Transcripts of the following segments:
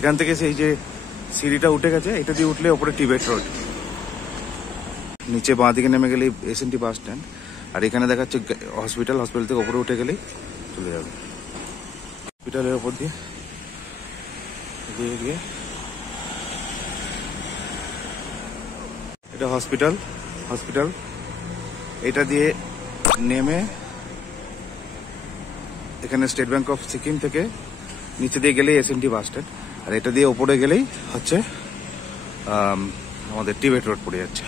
এখান থেকে সেই যে সিঁড়িটা উঠে গেছে, এটা দিয়ে উঠলে ওপরে টিবেট রোড, নিচে বাঁ দিকে নেমে গেলেই এসএনটি বাস স্ট্যান্ড। আর এখানে দেখা যাচ্ছে হসপিটাল, হসপিটাল থেকে ওপরে উঠে গেলেই চলে যাবে হসপিটালের ওপর দিয়ে গিয়ে। এটা হসপিটাল, হসপিটাল এটা দিয়ে নেমে এখানে স্টেট ব্যাংক অফ সিকিম থেকে নিচে দিয়ে গেলেই এসএনটি বাস স্ট্যান্ড। আর এটা দিয়ে ওপরে গেলেই হচ্ছে আমাদের টিবেট রোড পড়ে যাচ্ছে।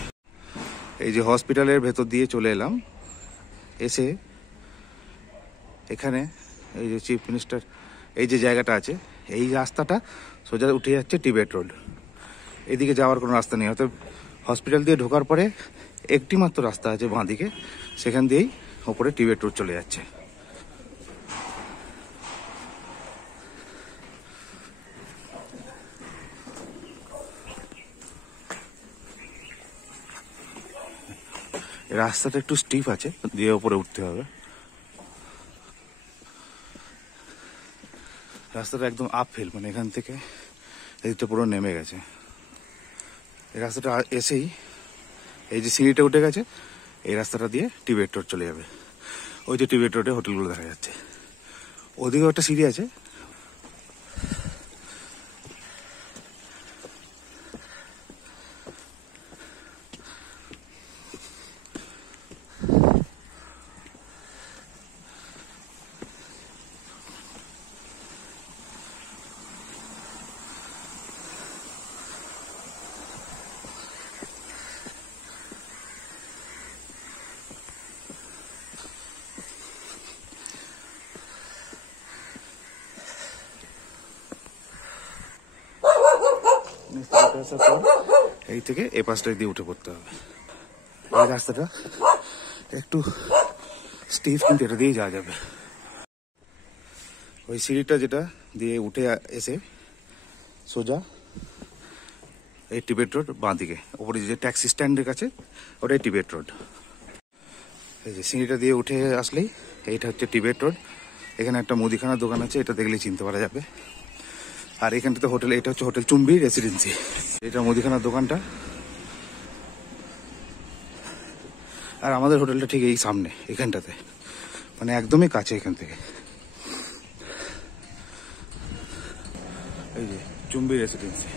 এই যে হসপিটালের ভেতর দিয়ে চলে এলাম, এসে এখানে এই যে চিফ মিনিস্টার এই যে জায়গাটা আছে, এই রাস্তাটা সোজা উঠে যাচ্ছে টিবেট রোড। এদিকে যাওয়ার কোনো রাস্তা নেই, অর্থাৎ হসপিটাল দিয়ে ঢোকার পরে একটি মাত্র রাস্তা আছে বাঁ দিকে, সেখান দিয়েই ওপরে টিবেট রোড চলে যাচ্ছে। রাস্তাটা একটু স্টিফ আছে, দিয়ে ওপরে উঠতে হবে। রাস্তাটা একদম আপহিল, মানে এখান থেকে এদিকটা পুরো নেমে গেছে। এই রাস্তাটা এসেই এই যে সিঁড়িটা উঠে গেছে, এই রাস্তাটা দিয়ে টিবেট রোড চলে যাবে। ওই যে টিবেট রোডে হোটেলগুলো দেখা যাচ্ছে, ওদিকেও একটা সিঁড়ি আছে। এই থেকে এই পাশটা দিয়ে উঠে পড়তে হবে। এই রাস্তাটা একটু স্টিফ, কিন্তু এটা দিয়েই যাওয়া যাবে। ওই সিঁড়িটা যেটা দিয়ে উঠে এসে সোজা এই টিবেট রোড বাঁ দিকে, ওপরে যে ট্যাক্সি স্ট্যান্ডের কাছে ওটাই টিবেট রোড। এই যে সিঁড়িটা দিয়ে উঠে আসলেই এইটা হচ্ছে টিবেট রোড। এখানে একটা মুদিখানার দোকান আছে, এটা দেখলেই চিনতে পারা যাবে। আর এখানটাতে হোটেল, এটা হচ্ছে হোটেল চুম্বি রেসিডেন্সি। এটা মুদিখানার দোকানটা, আর আমাদের হোটেলটা ঠিক এই সামনে এখানটাতে, মানে একদমই কাছে এখান থেকে। এই যে চুম্বি রেসিডেন্সি।